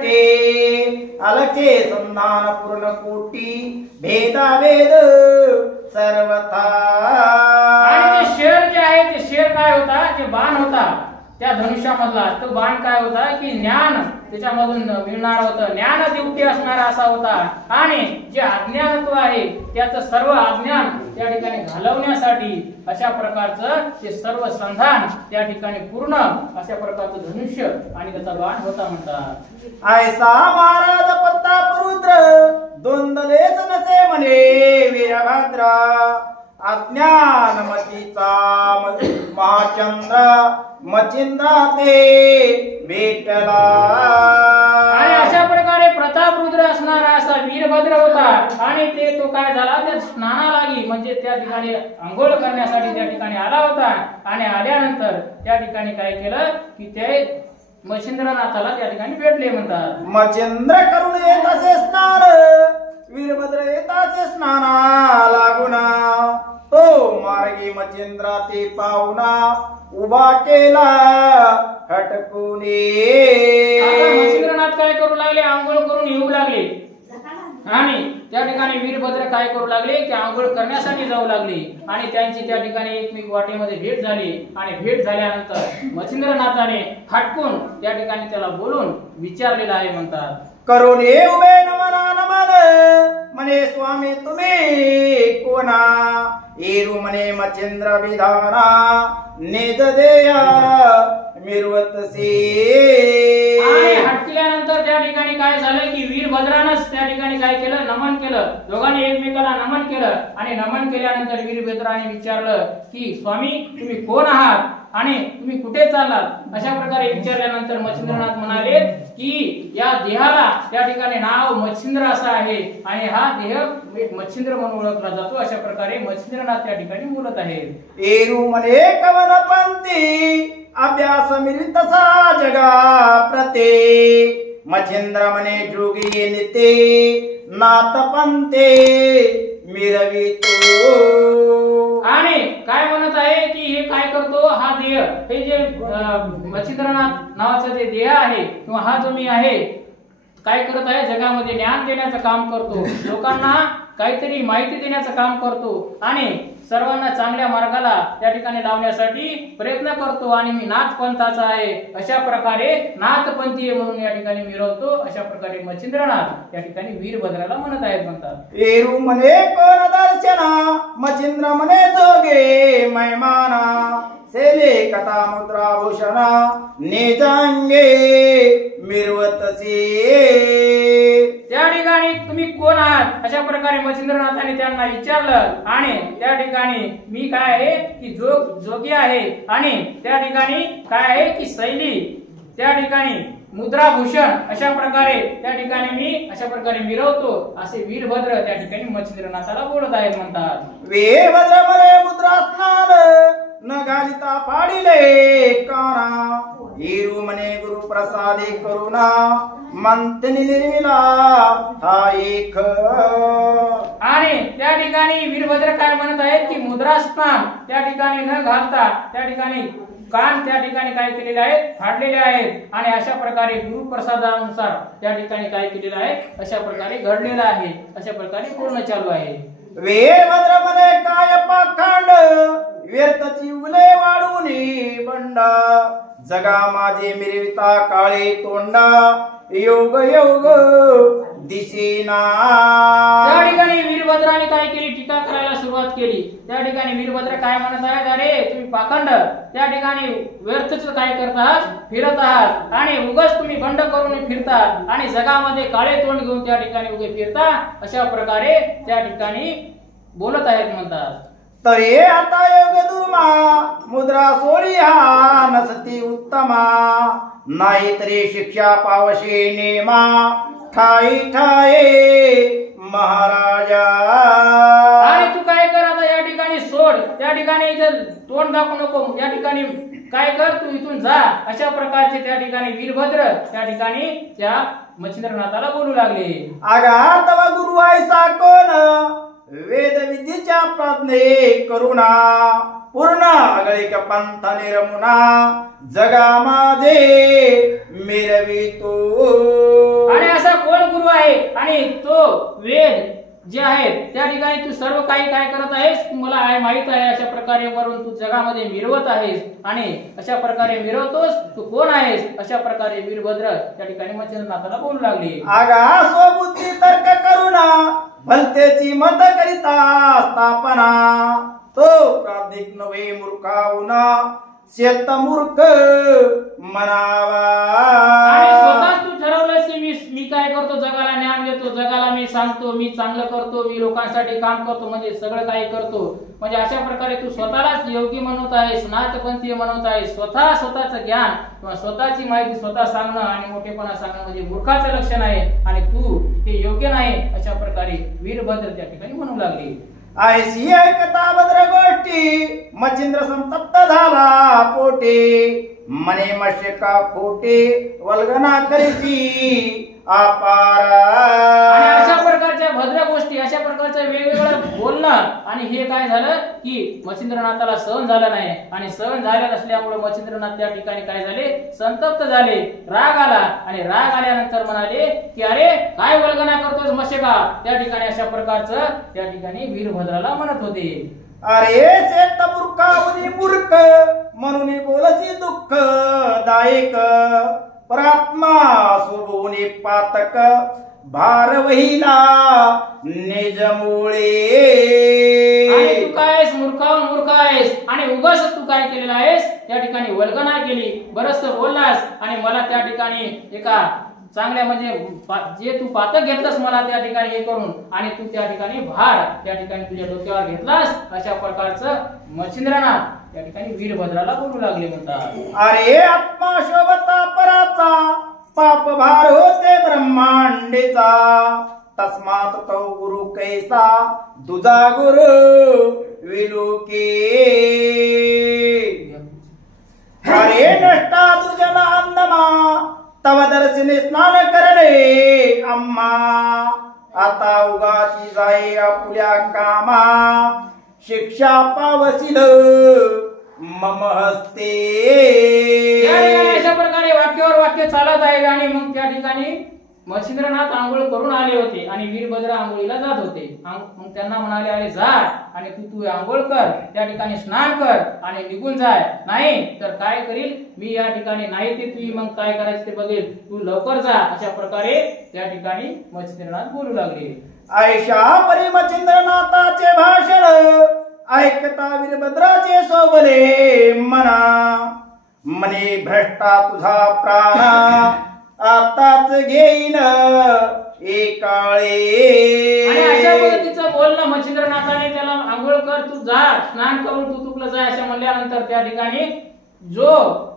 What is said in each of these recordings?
घटे अलखे संधान पूर्ण कोटी भेदाभेद सर्वथा। आणि ते शेर जे आहे ते शेर काय होता, जे बाण होता त्या धनुष्यामधला तो बाण काय होता की ज्ञान त्याच्यामधून मिळणार होतं, ज्ञान दिवटी असणारा असा होता। आणि जे अज्ञानत्व आहे त्याचं सर्व अज्ञान त्या ठिकाणी घालवण्यासाठी अशा प्रकारचं ते सर्व संधान त्या ठिकाणी पूर्ण अशा प्रकारचं धनुष्य आणि त्याचा बाण होता म्हणतात। ऐसा महाराज प्रतापरुद्र द्वंद्वलेच नसे म्हणे वीरभद्र अज्ञानमतीचा महाचंद्र मचिंद्रा ते भेटला। आणि अशा प्रकारे प्रतापरुद्र असणारा असा वीरभद्र होता आणि ते तो काय झाला त्या स्नानालागी म्हणजे त्या ठिकाणी अंघोळ करण्यासाठी त्या ठिकाणी आला होता। आणि आल्यानंतर त्या ठिकाणी काय केलं की ते मच्छिंद्रनाथाला त्या ठिकाणी भेटले म्हणतात। मच्छिंद्र करून येत असे स्नान वीरभद्र येताचे स्नाना लागुना तो मार्गी मच्छिंद्रा ते पाहुणा उभा केला हटकुने। मच्छिंद्रनाथ काय करू लागले, आंघोळ करून येऊ लागले आणि त्या ठिकाणी वीरभद्र काय करू लागले की आंघोळ करण्यासाठी जाऊ लागले। आणि त्यांची त्या ठिकाणी एकमेक वाटेमध्ये भेट झाली आणि भेट झाल्यानंतर मच्छिंद्रनाथाने हटकून त्या ठिकाणी त्याला बोलून विचारलेलं आहे म्हणतात। करून ये उभे नमना नमन म्हणे स्वामी तुम्ही कोणा येरू म्हणे मच्छिंद्र विधाना निज देया मिरवतसे। आणि हटकिल्यानंतर त्या ठिकाणी काय झालं की वीरभद्रानंच त्या ठिकाणी काय केलं, नमन केलं, दोघांनी एकमेकाला नमन केलं। आणि नमन केल्यानंतर वीरभद्राने विचारलं की स्वामी तुम्ही कोण आहात आणि तुम्ही कुठे चाललात, अशा प्रकारे विचारल्यानंतर मच्छिंद्रनाथ म्हणाले की या देहाला त्या ठिकाणी नाव मच्छिंद्र असं आहे आणि हा देह मच्छिंद्र म्हणून ओळखला जातो। अशा प्रकारे मच्छिंद्रनाथ त्या ठिकाणी बोलत आहेत। एरू म्हणे कवन पंथी अभ्यास मिळी तसा जगा प्रते मच्छिंद्र म्हणे जोगी निते नाथ पंथे मिरवितो। आणि काय म्हणत आहे की हे काय करतो, हा देह हे जे मच्छिंद्रनाथ नावाचा जे देह आहे किंवा हा जो मी आहे काय करत आहे, जगामध्ये ज्ञान देण्याचं काम करतो, लोकांना काहीतरी माहिती देण्याचं काम करतो आणि सर्वांना चांगल्या मार्गाला त्या ठिकाणी लावण्यासाठी प्रयत्न करतो आणि मी नाथपंथाचा आहे अशा प्रकारे नाथपंथीय म्हणून या ठिकाणी मिरवतो। अशा प्रकारे मच्छिंद्रनाथ या ठिकाणी वीरभद्राला म्हणत आहेत म्हणतात। एरू म्हणे कोण दर्शना मच्छिंद्र म्हणे जोगे मैमाना सेले कथा मुद्रा भूषणा निजांगे मिरवतसे। त्या ठिकाणी तुम्ही कोण आहात अशा प्रकारे मच्छिंद्रनाथाने त्यांना विचारलं। आणि त्या ठिकाणी मी काय आहे की जोगी आहे आणि त्या ठिकाणी काय आहे की शैली त्या ठिकाणी मुद्राभूषण अशा प्रकारे त्या ठिकाणी मी अशा प्रकारे मिरवतो असे वीरभद्र त्या ठिकाणी मच्छिंद्रनाथाला बोलत आहेत म्हणतात। वीरभद्र म्हणे मुद्रा स्नान न घालिता पाडिले काना येरू म्हणे गुरु प्रसादे करुणा मंथनी निर्मिला हा एक। आणि त्या ठिकाणी वीरभद्र काय म्हणत आहेत की मुद्रास्नान त्या ठिकाणी न घालता त्या ठिकाणी कान त्या ठिकाणी काय केलेले आहेत, फाडलेले आहेत आणि अशा प्रकारे गुरुप्रसादानुसार त्या ठिकाणी काय केलेलं आहे, अशा प्रकारे घडलेलं आहे, अशा प्रकारे पूर्ण चालू आहे। वीरभद्र म्हणे काय पाखंड व्यर्थची उले वाढून बंड जगा माझे मिरविता काळे तोंडा योग योग दिसेना। त्या ठिकाणी वीरभद्राने काय केली, टीका करायला सुरुवात केली। त्या ठिकाणी वीरभद्र काय म्हणत आहेत, अरे तुम्ही पाखंड त्या ठिकाणी व्यर्थच काय करतात, फिरत आहात आणि उगाच तुम्ही बंड करून फिरतात आणि जगामध्ये काळे तोंड घेऊन त्या ठिकाणी उगे फिरता, अशा प्रकारे त्या ठिकाणी बोलत आहेत म्हणतात। तरी आता योग दुर्मा मुद्रा सोडी हा नसती उत्तमा नाही तरी शिक्षा पावशे नेमा ठाई ठाये महाराजा। आणि तू काय कर आता या ठिकाणी सोड, त्या ठिकाणी तोंड दाखवू नको, या ठिकाणी काय कर तू इथून जा, अशा प्रकारचे त्या ठिकाणी वीरभद्र त्या ठिकाणी त्या मच्छिंद्रनाथाला बोलू लागले। आगा तवा गुरु ऐसा कोण वेद विद्येच्या प्राज्ञे करुणा पूर्ण अगळिक पंथ निर्मुना जगा माझे मिरवितो। आणि तो वेद जे आहेत त्या ठिकाणी तू सर्व काही काय करत आहेस मला माहित आहे अशा प्रकारे वरून तू जगामध्ये मिरवत आहेस आणि अशा प्रकारे मिरवतोस तू कोण आहेस अशा प्रकारे वीरभद्र त्या ठिकाणी मच्छिंद्रनाथाला बोलू लागली. आगा स्वबुद्धी तर्क करुणा भलतेची मत करिता स्थापना तो प्राधिक नव्हे मूर्खाहुना शेत मूर्ख म्हणावा. आणि स्वतः तू ठरवलंस की मी काय करतो जगाला ज्ञान देतो जगाला मी सांगतो मी चांगलं करतो मी लोकांसाठी काम करतो म्हणजे सगळं काही करतो म्हणजे अशा प्रकारे तू स्वतःलाच योगी म्हणत आहेस नाथपंथी म्हणत आहेस. स्वतःचं ज्ञान किंवा स्वतःची माहिती स्वतः सांगणं आणि मोठेपणा सांगणं म्हणजे मूर्खाचं लक्षण आहे आणि तू हे योग्य नाही अशा प्रकारे वीरभद्र त्या ठिकाणी म्हणू लागली. ऐशी ऐकता भद्र गोष्टी मच्छिंद्र संतप्त झाला पोटे मने मशका खोटे वल्गना करीची अपार. आणि अशा प्रकारच्या भद्र गोष्टी अशा प्रकारच्या वेगवेगळं बोलणं आणि हे काय झालं की मच्छिंद्रनाथाला सहन झालं नाही आणि सहन झालं नसल्यामुळे मच्छिंद्रनाथ त्या ठिकाणी काय झाले संतप्त झाले राग आला आणि राग आल्यानंतर म्हणाले की अरे काय वल्गना करतोस मशका त्या ठिकाणी अशा प्रकारचं त्या ठिकाणी वीरभद्राला म्हणत होते. अरे शेत मूर्खाहुनी मूर्ख म्हणून बोलसी दुःख दायक परात्मा स्वभूनी पातक भार वहिला निजमुळे. आणि तू काय आहेस मूर्खाहून मूर्ख आहेस आणि उगाच तू काय केलेला आहेस त्या ठिकाणी वल्गना केली बरंच बोललास आणि मला त्या ठिकाणी एका चांगल्या म्हणजे जे तू पातक घेतलास मला त्या ठिकाणी हे करून आणि तू त्या ठिकाणी भार त्या ठिकाणी तुझ्या डोक्यावर घेतलास अशा प्रकारचं मच्छिंद्रनाथ त्या ठिकाणी वीरभद्राला बोलू लागले म्हणतात. अरे आत्मा शोभता पराचा पाप भार होते ब्रह्मांडेचा तस्मात तो गुरु कैसा तुझा गुरु विलुके. अरे नष्टा तुझना अन्नमा तव दर्शने स्नान करणे अम्मा आता उगाची जाई आपुल्या कामा शिक्षा पावसील मम हस्ते. अशा प्रकारे वाक्यावर वाक्य चालत आहे आणि मग त्या ठिकाणी मच्छिंद्रनाथ आंघोळ करून आले होते आणि वीरभद्र आंघोळीला जात होते. मग त्यांना म्हणाले अरे जा आणि तू आंघोळ कर त्या ठिकाणी स्नान कर आणि निघून जाय नाही तर काय करील मी या ठिकाणी नाही ते तू मग काय करायचं ते बघेल तू लवकर जा अशा प्रकारे त्या ठिकाणी मच्छिंद्रनाथ बोलू लागले. ऐशा परी मच्छिंद्रनाथाचे भाषण ऐकता वीरभद्राचे सोबले मना मने भ्रष्टा तुझा प्राण आताच घेईन एकाळे. आणि अशा पद्धतीचं बोलणं मच्छिंद्रनाथाने त्याला आंघोळ कर तू जा स्नान करून तू तुकलं जा अशा म्हणल्यानंतर त्या ठिकाणी जो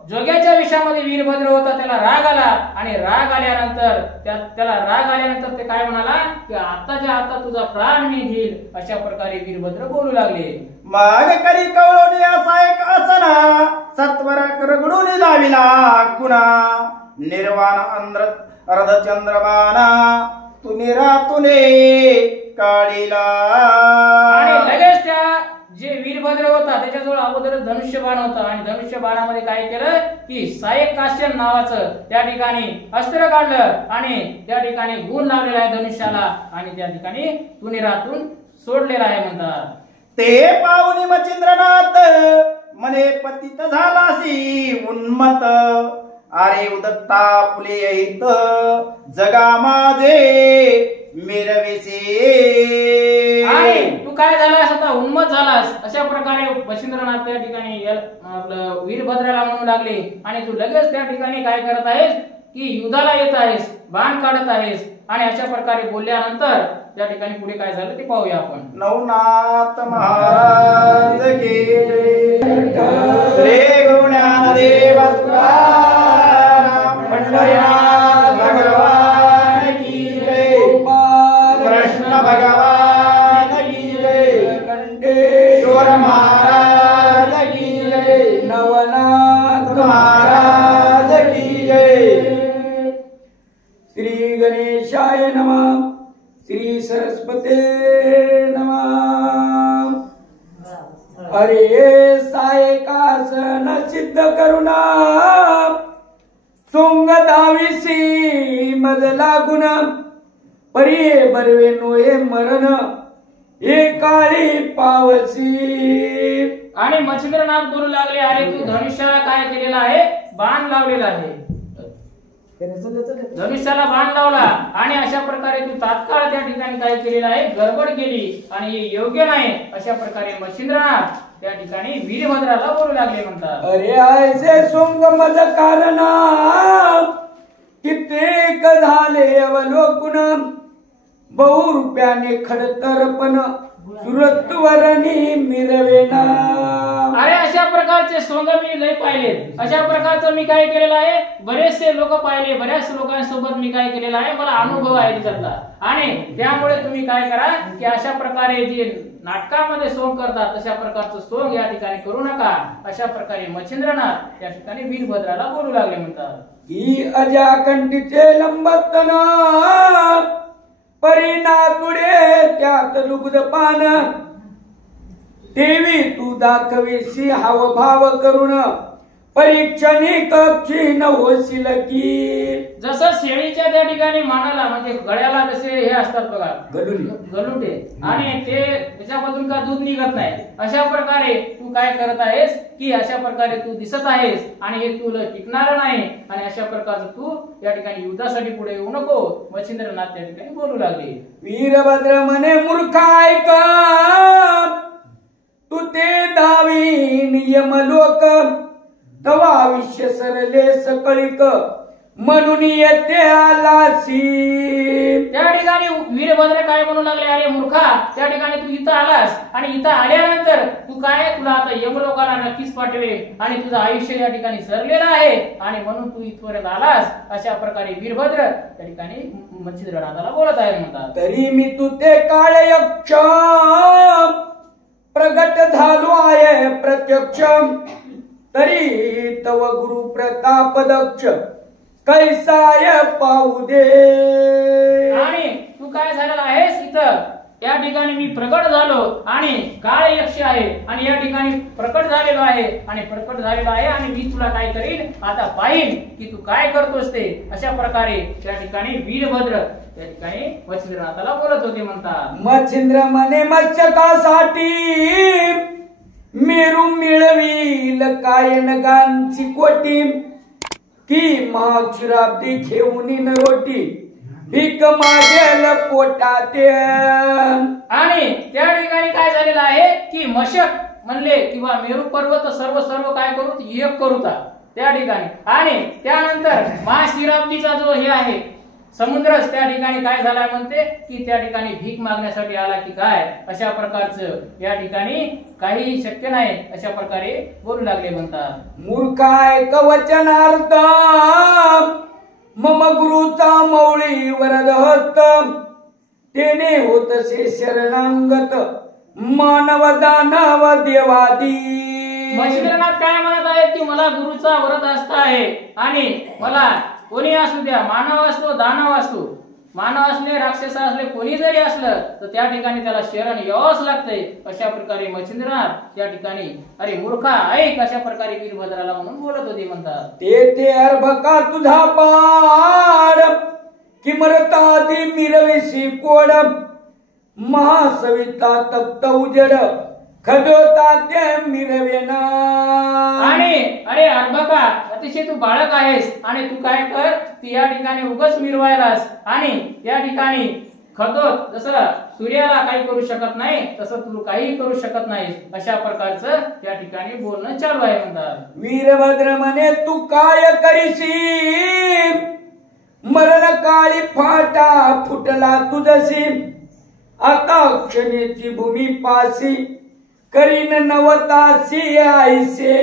जोग्याच्या विषयामध्ये वीरभद्र होता त्याला राग आला आणि राग आल्यानंतर त्याला राग आल्यानंतर ते काय म्हणाला की आताच्या आता तुझा प्राण मी घेईल अशा प्रकारे वीरभद्र बोलू लागले. मग करी कवळोनी असा एक असना सत्वर रगडून लाविला गुणा निर्वाण अर्धचंद्रबाणा तुम्ही रातुने काढीला. आणि लगेच त्या जे वीरभद्र होता त्याच्याजवळ अगोदर धनुष्यबाण होता आणि धनुष्यबाणामध्ये काय केलं की सायक काश्यप नावाचं त्या ठिकाणी अस्त्र काढलं आणि त्या ठिकाणी गुण लावलेला आहे धनुष्याला आणि त्या ठिकाणी तुनिरातून सोडलेला आहे म्हणतात. ते पाहुणी मच्छिंद्रनाथ मने पतित झालासी उन्मत अरे उदत्ता फुले हित जगा माझे मिरविसे. आणि तू काय झालास आता उन्मत झालास अशा प्रकारे मच्छिंद्रनाथ त्या ठिकाणी आपलं वीरभद्राला म्हणू लागले आणि तू लगेच त्या ठिकाणी काय करत आहेस की युद्धाला येत आहेस बाण काढत आहेस आणि अशा प्रकारे बोलल्यानंतर त्या ठिकाणी पुढे काय झालं ते पाहूया आपण. नवनाथ महाराज की श्री गुरु ज्ञानदेव तुकाराम पंढरीनाथ भगवान की जय कृष्ण भगवान की जय कंठेश्वर महाराज की जय नवनाथ महाराज की जय. श्री गणेशाय नमः श्री सरस्वते नमः. अरे सायकासन सिद्ध करुणा सोंग दाविसी मजला गुण परी बरवे नोये मरण हे काळी पावसी. आणि मच्छिंद्रनाथ बोलू लागले, अरे तू धनुष्याला काय केलेला आहे? बाण लावलेला आहे. धनुष्याला बाण लावला आणि अशा प्रकारे तू तात्काळ त्या ठिकाणी काय केलेलं आहे? गडबड केली आणि हे योग्य नाही. अशा प्रकारे मच्छिंद्रनाथ त्या ठिकाणी वीरभद्राला बोलू लागले म्हणतात. अरे ऐसे सोंग मज कारण कित्येक झाले अवलोकन बहु रुपयाने खडतरपण सुरतवरणी मिरवेना. अरे अशा प्रकारचे सोंग मी लय पाहिले. अशा प्रकारचं मी काय केलेलं आहे? बरेचसे लोक पाहिले, बऱ्याच लोकांसोबत मी काय केलेलं आहे? मला अनुभव आहे त्याचा. आणि त्यामुळे तुम्ही काय करा की अशा प्रकारे जे नाटकामध्ये सोंग करतात तशा प्रकारचं सोंग या ठिकाणी करू नका. अशा प्रकारे मच्छिंद्रनाथ त्या ठिकाणी वीरभद्राला बोलू लागले म्हणतात. ही अजाकंठीचे लंबतन परिणातुडे त्यात लुगद पान देवी तू दाखवीसी हावभाव करून परीक्षणी कपची न होशील की. जसं शेळीच्या त्या ठिकाणी मानाला म्हणजे गळ्याला जसे हे असतात बघा, गलुटे, आणि ते त्याच्यामधून का दूध निघत नाही. अशा प्रकारे तू काय करत आहेस की अशा प्रकारे तू दिसत आहेस आणि हे तुला टिकणार नाही. आणि अशा प्रकारचं तू या ठिकाणी युद्धासाठी पुढे येऊ नको. मच्छिंद्रनाथ त्या ठिकाणी बोलू लागले. वीरभद्र म्हणे मूर्ख ऐक तू ते दावी नियम लोक तवा आयुष्य सरले सकळिक म्हणून येते आलासी. त्या ठिकाणी वीरभद्र काय म्हणू लागले, अरे मूर्खा त्या ठिकाणी तू इथं आलास आणि इथं आल्यानंतर तू काय तुला आता यमलोकाला नक्कीच पाठवे आणि तुझं आयुष्य या ठिकाणी सरलेलं आहे आणि म्हणून तू इथपर्यंत आलास. अशा प्रकारे वीरभद्र त्या ठिकाणी मच्छिंद्रनाथाला बोलत आहे म्हणतात. तरी मी तू ते काळ यक्ष प्रगट झालो आहे प्रत्यक्ष तरी तव गुरु प्रताप दक्ष कैसाय पाहू दे. आणि तू काय झालेला आहेस इथं या ठिकाणी मी प्रकट झालो आणि काळ यक्ष आहे आणि या ठिकाणी प्रकट झालेलो आहे आणि मी तुला काय करीन आता पाहिन की तू काय करतोस ते. अशा प्रकारे त्या ठिकाणी वीरभद्र त्या ठिकाणी मच्छिंद्रनाथाला बोलत होते म्हणतात. मच्छिंद्र म्हणे मत्स्यकासाठी मेरू मिळवील कायनगांची कोटी की महाक्षराब्दी घेऊन रोटी भीक मागेल पोटात. आणि त्या ठिकाणी काय झालेलं आहे की मशक म्हणले किंवा मेरू पर्वत सर्व काय करू एक करूता त्या ठिकाणी. आणि त्यानंतर महाशिराब्दीचा जो हे आहे समुद्रच त्या ठिकाणी काय झाला म्हणते की त्या ठिकाणी भीक मागण्यासाठी आला की काय. अशा प्रकारचं या ठिकाणी काही शक्य नाही. अशा प्रकारे बोलू लागले म्हणतात. मूर्खाय कवचनार्थ मम गुरुचा मौळी वरद हस्त तेने होतसे शरणांगत मानव दानव देवादी. मच्छिंद्रनाथ काय म्हणत आहेत की मला गुरुचा वरद हस्त आहे आणि मला कोणी असू द्या, मानव असतो दानव असतो, मानव असले राक्षस असले कोणी जरी असलं तर त्या ठिकाणी त्याला शरण यावंच लागतंय. अशा प्रकारे मच्छिंद्रनाथ त्या ठिकाणी अरे मूर्खा ऐक अशा प्रकारे वीरभद्राला म्हणून बोलत होते म्हणतात. ते अर्भका तुझा पाड किमरतादी मिरवेशी कोड महासविता तप्त उजड खदोता ते मिरवेना. आणि अरे अर्भका अतिशय तू बाळक आहेस आणि तू काय कर ती या ठिकाणी उगाच मिरवायलास आणि या ठिकाणी खदोत जसं सूर्याला काही करू शकत नाही तसं तू काही करू शकत नाहीस. अशा प्रकारचं त्या ठिकाणी बोलणं चालू आहे म्हणतात. वीरभद्र म्हणे तू काय करीशी मरण काळी फाटा फुटला तुझसी आता क्षणेची भूमी पासी करीन नवतासी आईसे.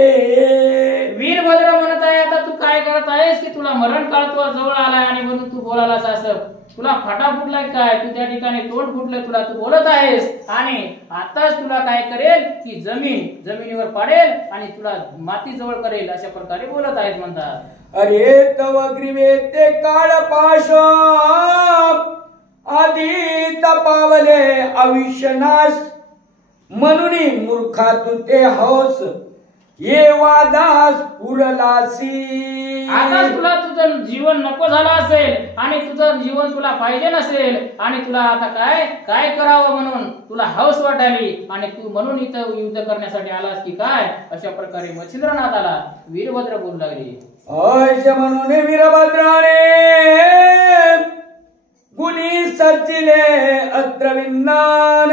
वीरभद्र म्हणत आहे आता तू काय करत आहेस की तुला मरण काळ तुला जवळ आलाय आणि म्हणून तू बोलायलास असं तुला फाटा फुटलाय काय तू त्या ठिकाणी तोंड फुटलंय तुला तू बोलत आहेस आणि आताच तुला काय करेल की जमिनीवर पाडेल आणि तुला माती जवळ करेल. अशा प्रकारे बोलत आहेत म्हणतात. अरे तव ग्रीवे ते काळ पाश आधी तपावले आयुष्यनाश म्हणून मूर्खा तू ते हौस ये वादास पुरलासी आता तुला तुझं जीवन नको झालं असेल आणि तुझं जीवन तुला पाहिजे नसेल आणि तुला आता काय काय करावं म्हणून तुला हौस वाटाली आणि तू म्हणून इथं युद्ध करण्यासाठी आलास की काय, अशा प्रकारे मच्छिंद्रनाथाला वीरभद्र बोलू लागले. अशा म्हणून वीरभद्राने गुणी सज्जिले अस्त्रविन्नान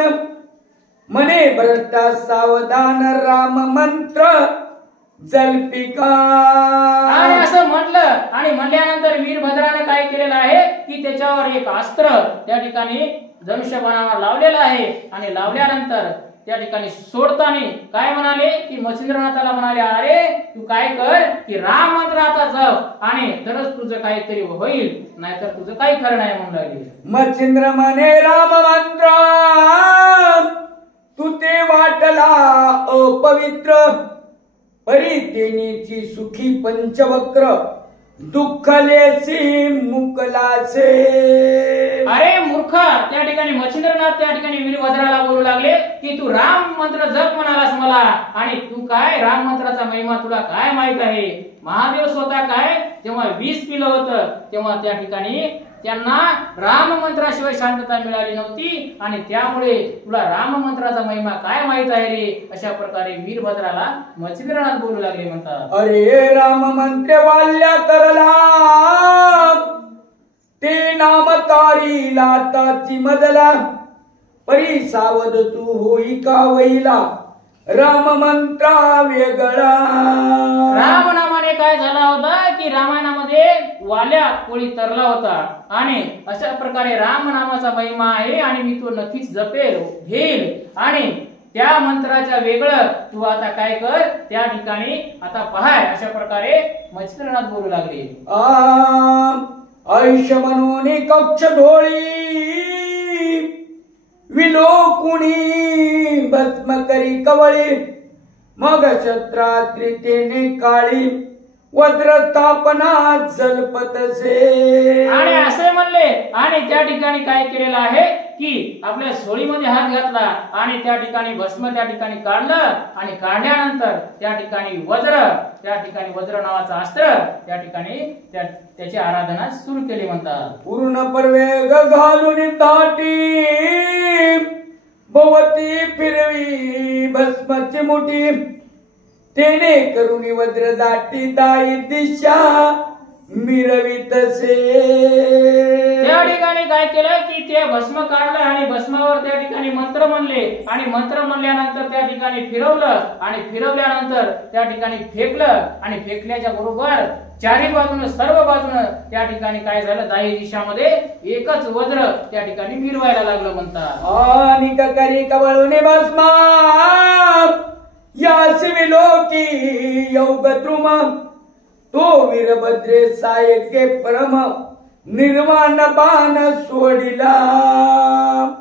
मने भ्रष्टा सावधान राम मंत्र जल्पिका. आणि असं म्हणलं आणि म्हणल्यानंतर वीरभद्राने काय केलेलं आहे की त्याच्यावर एक अस्त्र त्या ठिकाणी धनुष्यबाणावर लावलेलं आहे आणि लावल्यानंतर त्या ठिकाणी सोडताना काय म्हणाले की मच्छिंद्रनाथाला म्हणाले, अरे तू काय कर की राम मंत्र आता जप आणि तरच तुझं काहीतरी होईल, नाहीतर तुझं काही खरं नाही म्हणून लागले. मच्छिंद्र म्हणे राम मंत्र तू ते वाटला अपवित्र परी तेनीची सुखी पंचवक्र दुःखलेसी मुकलासे. अरे मूर्ख, त्या ठिकाणी मच्छिंद्रनाथ त्या ठिकाणी वीरभद्राला बोलू लागले की तू राम मंत्र जप म्हणालास मला आणि तू काय राम मंत्राचा महिमा तुला काय माहित आहे. महादेव स्वतः काय जेव्हा 20 पिलं होतं तेव्हा त्या ठिकाणी त्यांना राम मंत्राशिवाय शांतता मिळाली नव्हती आणि त्यामुळे तुला राम मंत्राचा महिमा काय माहित आहे रे, अशा प्रकारे वीरभद्राला मच्छिंद्रनाथ बोलू लागले म्हणतात. अरे राम मंत्र वाल्या करला ते नाम तारी लाताची मजला परी सावध तू होई का वैला राम मंत्रा वेगळा. राम नामाने काय झाला होता की रामायणामध्ये वाल्या कोळी तरला होता आणि अशा प्रकारे राम नामाचा महिमा आहे आणि मी तो नक्कीच जपेल घेईल आणि त्या मंत्राच्या वेगळं तू आता काय कर त्या ठिकाणी आता पहाय, अशा प्रकारे मच्छिंद्रनाथ बोलू लागले. आयुष्य म्हणून कक्ष ढोळी विलोकुणी भस्म करी कवळी मग शस्त्रात्री तेने काळी वज्र तापना जलपतसे. आणि असे म्हणले आणि त्या ठिकाणी काय केलेलं आहे की आपल्या सोळीमध्ये हात घातला आणि त्या ठिकाणी भस्म त्या ठिकाणी काढलं आणि काढल्यानंतर त्या ठिकाणी वज्र नावाचं अस्त्र त्या ठिकाणी त्याची आराधना सुरू केली म्हणतात. पूर्ण परवेग घालून ताटी भवती फिरवी भस्मची मुठी तेने करुणी वज्र दाटी दाई दिशा मिरवितसे. त्या ठिकाणी काय केलं की ते भस्म काढलं आणि भस्मावर त्या ठिकाणी मंत्र म्हणले आणि मंत्र म्हणल्यानंतर त्या ठिकाणी फिरवलं आणि फिरवल्यानंतर त्या ठिकाणी फेकलं आणि फेकल्याच्या बरोबर चारी बाजूने सर्व बाजूने त्या ठिकाणी काय झालं दाही दिशामध्ये एकच वज्र त्या ठिकाणी मिरवायला लागलं म्हणतात. आणि करी कवळूने भस्मा यास विलोकी योग द्रुम तो वीरभद्रे सायके परम निर्वाण बाण सोडिला.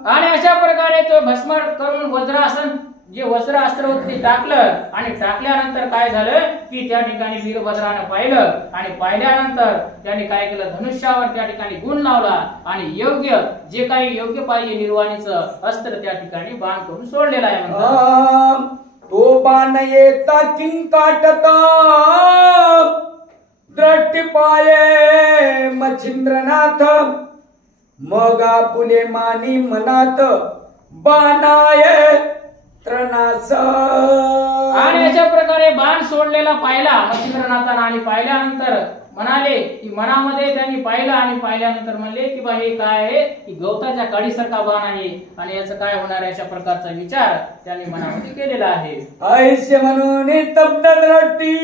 आणि अशा प्रकारे तो भस्म करून वज्रासन जे वज्र अस्त्र होते ते टाकलं आणि टाकल्यानंतर काय झालं की त्या ठिकाणी वीरभद्रानं पाहिलं आणि पाहिल्यानंतर त्याने काय केलं धनुष्यावर त्या ठिकाणी गुण लावला आणि योग्य जे काही योग्य पाहिजे निर्वाणीचं अस्त्र त्या ठिकाणी बाण करून सोडलेला आहे म्हणतात. तो बाण येता किंकाटता दृष्टी पाये मच्छिंद्रनाथ मग आपुले मानी मनात बाणाय त्रणास. आणि अशा प्रकारे बाण सोडलेला पाहिला मच्छिंद्रनाथानं आणि पाहिल्यानंतर म्हणाले की मनामध्ये त्यांनी पाहिलं आणि पाहिल्यानंतर म्हणले की बा हे काय आहे की गवताच्या काडीसारखा बाण आहे आणि याचं काय होणार आहे अशा प्रकारचा विचार त्यांनी मनामध्ये केलेला आहे. आयुष्य म्हणून तब्द दृष्टी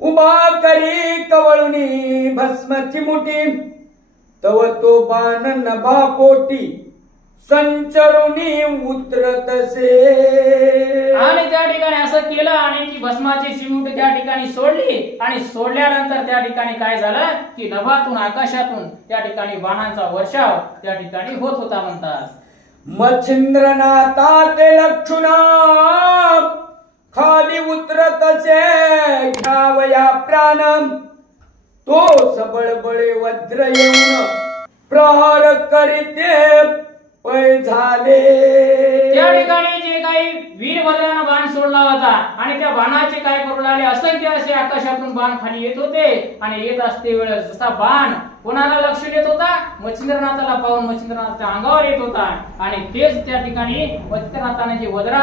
उभा करी कवळुनी भस्मची मुठी तव तो बाण नभा पोटी संचरुनी उतरतसे. आणि त्या ठिकाणी असं केलं आणि ती भस्माची चिमूट त्या ठिकाणी सोडली आणि सोडल्यानंतर त्या ठिकाणी काय झालं की नभातून आकाशातून त्या ठिकाणी बाणांचा वर्षाव त्या ठिकाणी होत होता म्हणतात. मच्छिंद्रनाथा ते लक्षुणा खाली उतरतसे घ्यावया प्राण तो सबळबळे वज्र येऊन प्रहार करीते पै झाले. त्या ठिकाणी जे काही ठिकाणी वीरभद्रानं बाण सोडला होता आणि त्या बाणाचे काय करू लागले, असंख्य असे आकाशातून बाण खाली येत होते आणि येत असते वेळेस जसा बाण कोणाला लक्ष देत होता, मच्छिंद्रनाथाला पाहून मच्छिंद्रनाथाच्या अंगावर येत होता आणि तेच त्या ठिकाणी मच्छिंद्रनाथाने जे वज्रा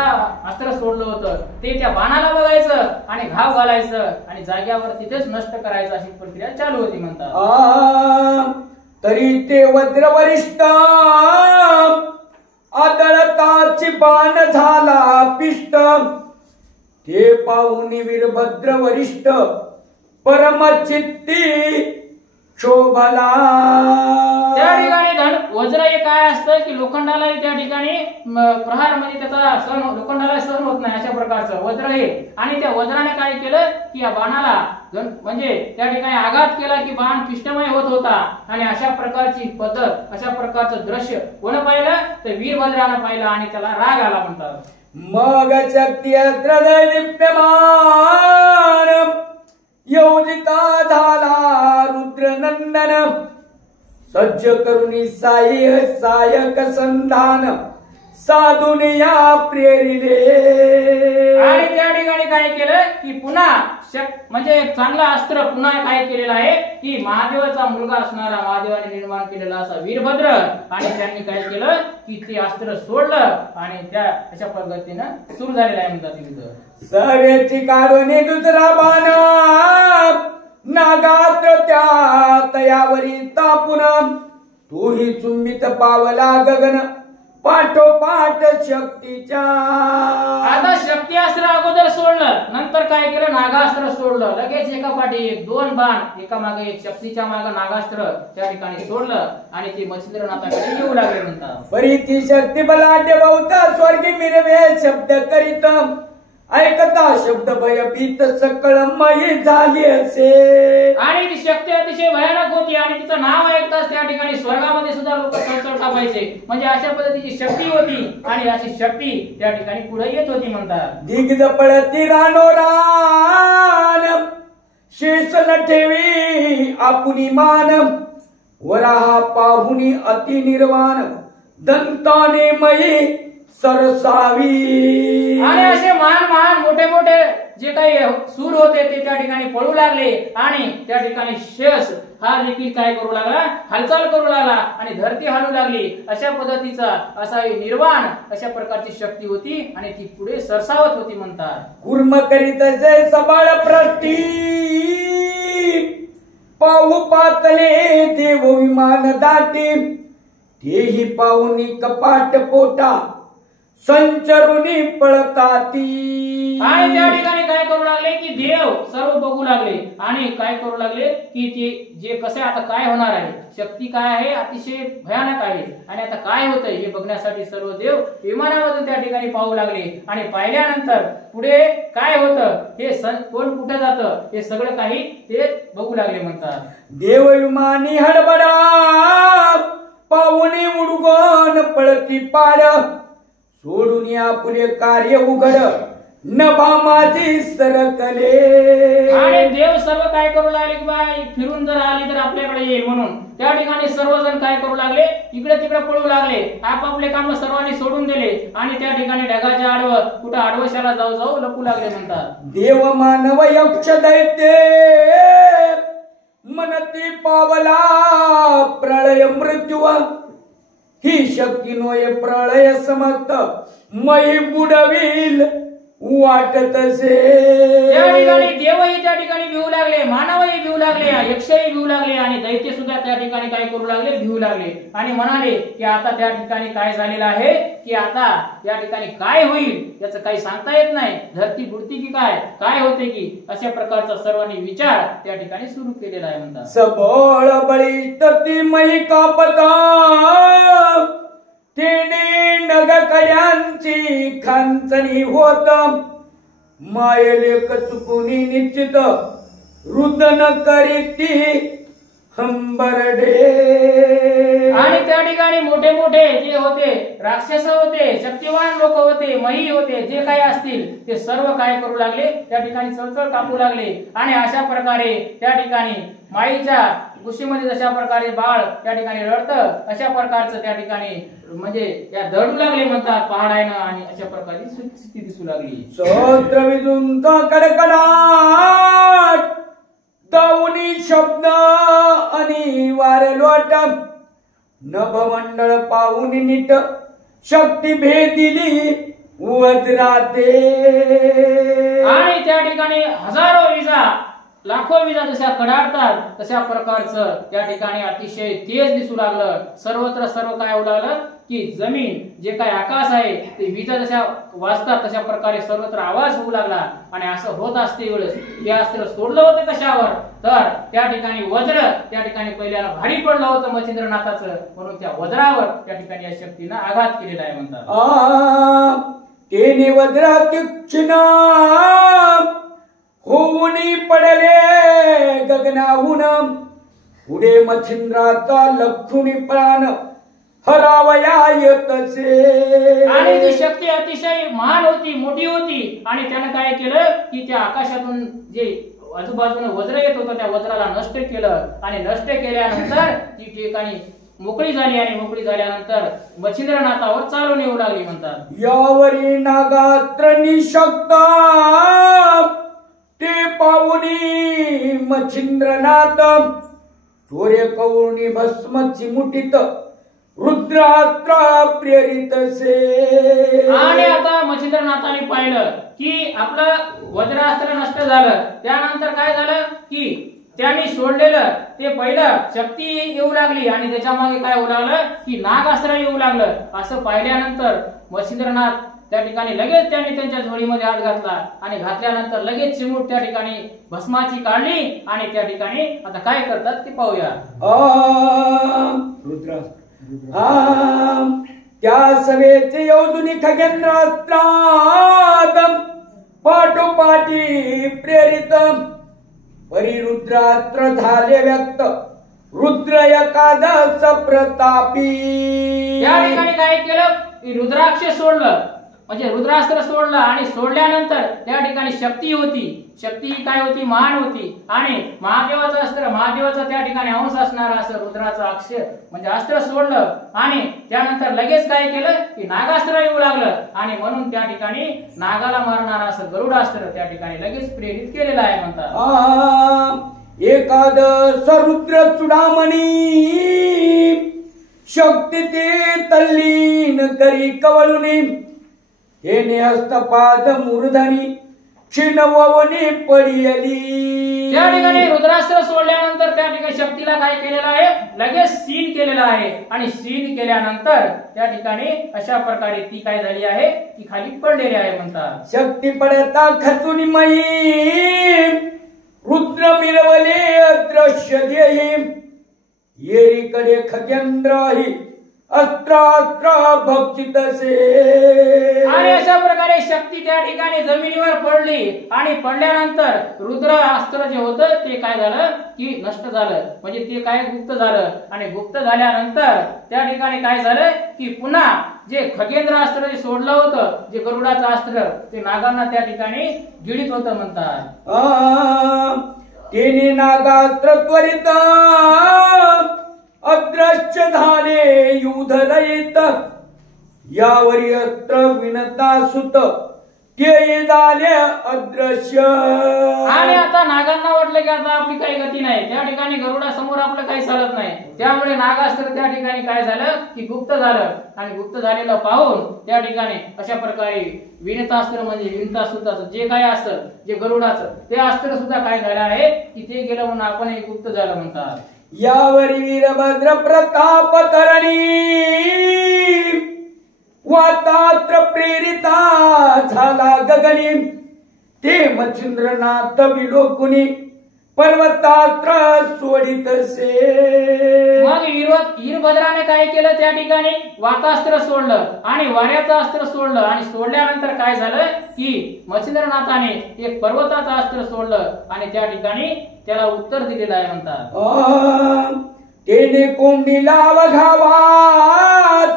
अस्त्र सोडलं होतं ते त्या बाणाला बघायचं आणि घाव घालायचं आणि जाग्यावर तिथेच नष्ट करायचं अशी प्रक्रिया चालू होती म्हणतात. तरी ते वज्रवरिष्ठ आदळताची बाण झाला पिष्ट, ते पाहून वीरभद्र वरिष्ठ परमचित्ती शोभला. त्या ठिकाणी वज्र हे काय असतं की लोखंडाला त्या ठिकाणी प्रहार म्हणजे त्याचा सहन लोखंडाला सहन होत नाही अशा प्रकारचं वज्र हे, आणि त्या वज्राने काय केलं की या बाणाला म्हणजे त्या ठिकाणी आघात केला की बाण पिष्टमय होत होता आणि अशा प्रकारची पद्धत अशा प्रकारचं दृश्य कोण पाहिलं तर वीरभद्रानं पाहिलं आणि त्याला राग आला म्हणतात. मग शक्ती हृदय दीप्यमान योजिता झाला रुद्रनंदन, सज्ज करुणी सायक संधान साधून या प्रेरिले. आणि त्या ठिकाणी काय केलं की पुन्हा म्हणजे चांगला अस्त्र पुन्हा काय केलेला आहे की महादेवाचा मुलगा असणारा महादेवाने निर्माण केलेला असा वीरभद्र, आणि त्यांनी काय केलं की ते अस्त्र सोडलं आणि त्या अशा पद्धतीनं सुरू झालेला आहे म्हणतात युद्ध. सर्वेची काढून दुसरा बाण नागात्र त्या तयावरी तापून, तूही चुंबित पावला गगन पाठोपाठ शक्तीच्या. आता शक्ती अस्त्र अगोदर सोडलं, नंतर काय केलं नागास्त्र सोडलं, लगेच एका पाठी एक दोन बाण एका मागे एक शक्तीच्या मागे नागास्त्र त्या ठिकाणी सोडलं आणि ते मच्छिंद्रनाथाकडे येऊ लागले म्हणतात. परी ती शक्ती बलाढ्य बहुता स्वर्गी मिरवे शब्द करीत, ऐकता शब्द भयभीत सकळमयी झाली असे. आणि ती शक्ती अतिशय भयानक होती आणि तिचं नाव ऐकताच त्या ठिकाणी स्वर्गामध्ये सुद्धा लोक चळचळ कापायचे, म्हणजे अशा पद्धतीची शक्ती होती आणि अशी शक्ती त्या ठिकाणी पुढे येत होती म्हणतात. दिग्ज पळती रानोरान शेष न ठेवी आपुनी मान, वराहा पाहुनी अति निर्वाण दंताने मयी सरसावी. आणि असे महान मोठे मोठे जे काही सूर होते ते त्या ठिकाणी पळू लागले आणि त्या ठिकाणी शेष हा देखील काय करू लागला, हालचाल करू लागला आणि धरती हलू लागली. अशा पद्धतीचा असा निर्वाण अशा प्रकारची शक्ती होती आणि ती पुढे सरसावत होती म्हणतात. कुर्म करीत जय सबाळ प्रष्टी पाहू पातले देव विमान दाटी, तेही पाहुनी कपाट पोटा संचरुनी पळताती. आणि त्या ठिकाणी काय करू लागले की देव सर्व बघू लागले आणि काय करू लागले की ते जे कसे आता काय होणार आहे, शक्ती काय आहे अतिशय भयानक आहे आणि आता काय होतंय हे बघण्यासाठी सर्व देव विमानामधून त्या ठिकाणी पाहू लागले आणि पाहिल्यानंतर पुढे काय होतं हे कोण कुठे जातं हे सगळं काही ते बघू लागले म्हणतात. देव विमानी हडबडा पाहुणे उडगोन पळती पाड, सोडून या पुढे कार्य उघड नभा माझी सरकले. आणि देव सर्व काय करू लागले की बाय फिरून जर आली तर आपल्याकडे येईल म्हणून त्या ठिकाणी सर्वजण काय करू लागले, इकडे तिकडे पळू लागले, आपापले काम सर्वांनी सोडून दिले आणि त्या ठिकाणी ढगाच्या आडवं कुठं आडवशाला जाऊ लपू लागले म्हणतात. देव मानव यक्ष दैत्य मनती पावला प्रळय मृत्यू, ही शक्ती नोय प्रळय समर्थ मयी बुडवील वाटत असे. त्या ठिकाणी देवही त्या ठिकाणी भिवू लागले, मानवही भिवू लागले, यक्षही भिवू लागले आणि दैत्य सुद्धा त्या ठिकाणी काय करू लागले, भिवू लागले आणि म्हणाले की आता त्या ठिकाणी काय झालेलं आहे की आता या ठिकाणी काय होईल याचं काही सांगता येत नाही, धरती बुडती की काय होते की अशा प्रकारचा सर्वांनी विचार त्या ठिकाणी सुरू केलेला आहे म्हणतात. सबळ बळीत ती मयी कापता तिने नग कड्यांची खांचणी होत, मायलेक चुकुनी निश्चित रुदन करीती हंबरडे. आणि त्या ठिकाणी मोठे मोठे जे होते राक्षस होते, शक्तिवान लोक होते, मही होते, जे काही असतील ते सर्व काय करू लागले, त्या ठिकाणी चळचळ कापू लागले. आणि अशा प्रकारे त्या ठिकाणी माईच्या कुशीमध्ये जशा प्रकारे बाळ त्या ठिकाणी रडतं, अशा प्रकारचं त्या ठिकाणी म्हणजे त्या दडू लागले म्हणतात पहाडायनं. आणि अशा प्रकारे स्थिती दिसू लागली. सौद्र विदुंत कडकडाट दाऊनी शब्द आणि वारे लोट नभमंडळ पाहून नीट शक्ती भेदिली वज्राते. आणि त्या ठिकाणी हजारो विजा लाखो विजा जशा कडाडतात तशा प्रकारचं त्या ठिकाणी अतिशय तेज दिसू लागलं. सर्वत्र सर्व काय होऊ लागलं की जमीन जे काय आकाश आहे ते विजा जशा वाजतात तशा प्रकारे सर्वत्र आवाज होऊ लागला. आणि असं होत असते वेळेस ते अस्त्र सोडलं होतं कशावर, तर त्या ठिकाणी वज्र त्या ठिकाणी पहिल्याला भारी पडलं होतं मच्छिंद्रनाथाचं, म्हणून त्या वज्रावर त्या ठिकाणी या शक्तीनं आघात केलेला आहे म्हणतात. तेने वज्रा तीक्ष्ण होऊन पडले गगनाहून पुढे मच्छिंद्राचा लखुनी प्राण हरावया येतसे. आणि ती शक्ती अतिशय महान होती, मोठी होती. आणि त्यानं काय केलं की त्या आकाशातून जे आजूबाजूने वज्र येत होतं त्या वज्राला नष्ट केलं. आणि नष्ट केल्यानंतर ती ठिकाणी मोकळी झाली. आणि मोकळी झाल्यानंतर मच्छिंद्रनाथावर चालून येऊ लागली म्हणतात. यावरी नागात्र निशक्त ते पाहुनी मच्छिंद्रनाथ थोरे कवळणी भस्मची मुठीत रुद्रात्र प्रेरित से. आणि आता मच्छिंद्रनाथाने पाहिलं की आपलं वज्रास्त्र नष्ट झालं. त्यानंतर काय झालं की त्यांनी सोडलेलं ते पहिलं शक्ती येऊ लागली. आणि त्याच्या मागे काय होऊ लागलं की नागास्त्र येऊ लागलं. असं पाहिल्यानंतर मच्छिंद्रनाथ त्या ठिकाणी लगेच त्यांनी त्यांच्या झोळीमध्ये हात घातला. आणि घातल्यानंतर लगेच चिमूट त्या ठिकाणी भस्माची काढली. आणि त्या ठिकाणी आता काय करतात ते पाहूया. रुद्रास्त्र त्या सवेचे योजुनी खगेंद्रास्त्रात पाठोपाठी प्रेरित परिरुद्रास्त्र झाले व्यक्त रुद्र एकादश प्रतापी. त्या ठिकाणी काय केलं, रुद्राक्ष सोडलं म्हणजे रुद्रास्त्र सोडलं. आणि सोडल्यानंतर त्या ठिकाणी शक्ती होती. शक्ती काय होती, महान होती. आणि महादेवाचं अस्त्र, महादेवाचा त्या ठिकाणी अंश असणारा असं रुद्राचं अक्षर म्हणजे अस्त्र सोडलं. आणि त्यानंतर लगेच काय केलं की नागास्त्र येऊ लागलं. आणि म्हणून त्या ठिकाणी नागाला मारणारा असं गरुडास्त्र त्या ठिकाणी लगेच प्रेरित केलेलं आहे म्हणतात. एकादश रुद्र चुडामणी शक्ती ते तल्लीन करी कवळुनी हेने हस्तपाद मूर्धनी क्षीणवनी पडियली. त्या ठिकाणी रुद्रास्त्र सोडल्यानंतर त्या ठिकाणी शक्तीला काय केलेलं आहे, लगेच सीन केलेलं आहे. आणि सीन केल्यानंतर त्या ठिकाणी अशा प्रकारे ती काय झाली आहे, ती खाली पडलेली आहे म्हणतात. शक्ती पडता खचून मई रुद्र मिरवले अदृश्य देही येरीकडे खगेंद्र ही अस्त्रास्त्र भक्षित से. आणि अशा प्रकारे शक्ती त्या ठिकाणी जमिनीवर पडली. आणि पडल्यानंतर रुद्र अस्त्र जे होतं ते काय झालं की नष्ट झालं म्हणजे ते काय गुप्त झालं. आणि गुप्त झाल्यानंतर त्या ठिकाणी काय झालं की पुन्हा जे खगेंद्र अस्त्र जे सोडलं होतं, जे गरुडाचं अस्त्र ते नागांना त्या ठिकाणी गिळीत होतं म्हणतात. तिने नागास्त्र त्वरित अदृश्य झाले युध रहित यावरी अस्त्र विनता सुत ते झाले अदृश्य. आणि आता नागांना वाटलं की आता आपली काही गती नाही, त्या ठिकाणी गरुडा समोर आपलं काही चालत नाही. त्यामुळे नागास्त्र त्या ठिकाणी काय झालं की गुप्त झालं. आणि गुप्त झालेलं पाहून त्या ठिकाणी अशा प्रकारे विनतास्त्र म्हणजे विनतासुताचं जे काय असतं जे गरुडाचं ते अस्त्र सुद्धा काय झालं आहे की ते गेलं म्हणून आपण गुप्त झालं म्हणतात. यावरी वीरभद्र प्रताप करणी वातात्र प्रेरिता झाला गगनी ते मच्छिंद्रनाथ विलोकुनी पर्वतात्र सोडित से. मग वीरभद्राने काय केलं, त्या ठिकाणी वातास्त्र सोडलं आणि वाऱ्याचं अस्त्र सोडलं आणि सोडल्यानंतर काय झालं की मच्छिंद्रनाथाने एक पर्वताचं अस्त्र सोडलं आणि त्या ठिकाणी त्याला उत्तर दिलेलं आहे म्हणतात. तेने कोंडीला वघावात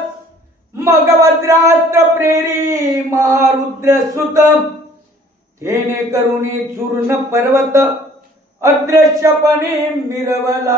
मग वज्रास्त्र प्रेरी महारुद्र सुत तेने करुणी चूर्ण पर्वत अदृश्यपणे मिरवला.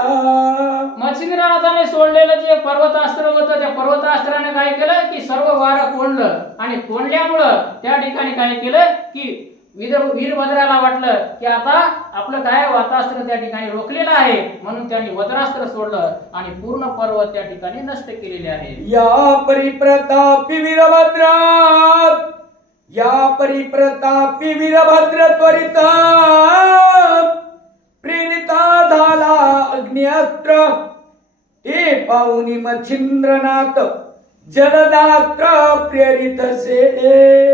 मच्छिंद्रनाथाने सोडलेलं जे पर्वतास्त्र होतं त्या पर्वतास्त्राने काय केलं की सर्व वारं कोंडलं आणि कोंडल्यामुळं त्या ठिकाणी काय केलं की वीरभद्राला वाटलं की आता आपलं काय वातास्त्र त्या ठिकाणी रोखलेलं आहे, म्हणून त्यांनी वज्रास्त्र सोडलं आणि पूर्ण पर्वत त्या ठिकाणी नष्ट केलेले आहे. या परिप्रतापी वीरभद्र, या परिप्रतापी वीरभद्र त्वरित प्रेरिता झाला अग्निअस्त्र ते पाहुनी मच्छिंद्रनाथ जलदात्र प्रेरित से.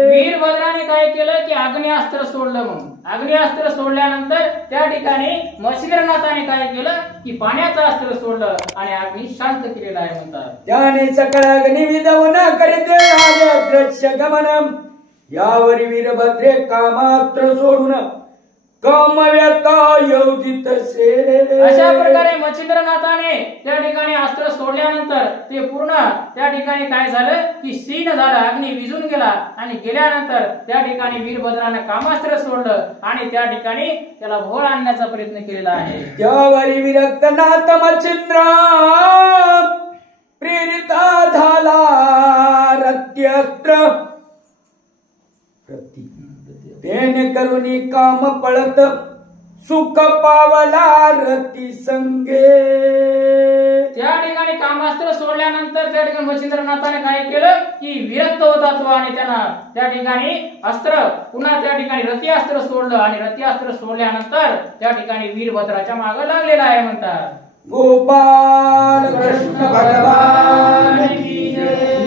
वीरभद्राने काय केलं की अग्निअस्त्र सोडलं. म्हणून अग्निअस्त्र सोडल्यानंतर त्या ठिकाणी मच्छिंद्रनाथाने काय केलं की पाण्याचं अस्त्र सोडलं आणि अग्नी शांत केलेला आहे म्हणतात. त्याने सकळ अग्नि विधवून करीते आले दृश्य गमन. यावरी वीरभद्रे कामास्त्र सोडून कामव्यता योजित से. अशा प्रकारे मच्छिंद्रनाथाने त्या ठिकाणी अस्त्र सोडल्यानंतर ते पूर्ण त्या ठिकाणी काय झालं की क्षीण झालं, अग्नी विझून गेला आणि गेल्यानंतर त्या ठिकाणी वीरभद्राने कामास्त्र सोडलं आणि त्या ठिकाणी त्याला भोळ आणण्याचा प्रयत्न केलेला आहे. त्यावरी विरक्तनाथ मच्छिंद्र प्रेरिता झाला रत्यस्त्र प्रति तेने करुणी काम पळत सुख पावला रती संगे. त्या ठिकाणी कामास्त्र सोडल्यानंतर त्या ठिकाणी मच्छिंद्रनाथाने काय केलं की विरक्त होता तो आणि त्यांना त्या ठिकाणी अस्त्र पुन्हा त्या ठिकाणी रतिअस्त्र सोडलं आणि रतिअस्त्र सोडल्यानंतर त्या ठिकाणी वीरभद्राच्या मागे लागलेला आहे म्हणतात. गोपाल कृष्ण भगवान की जय.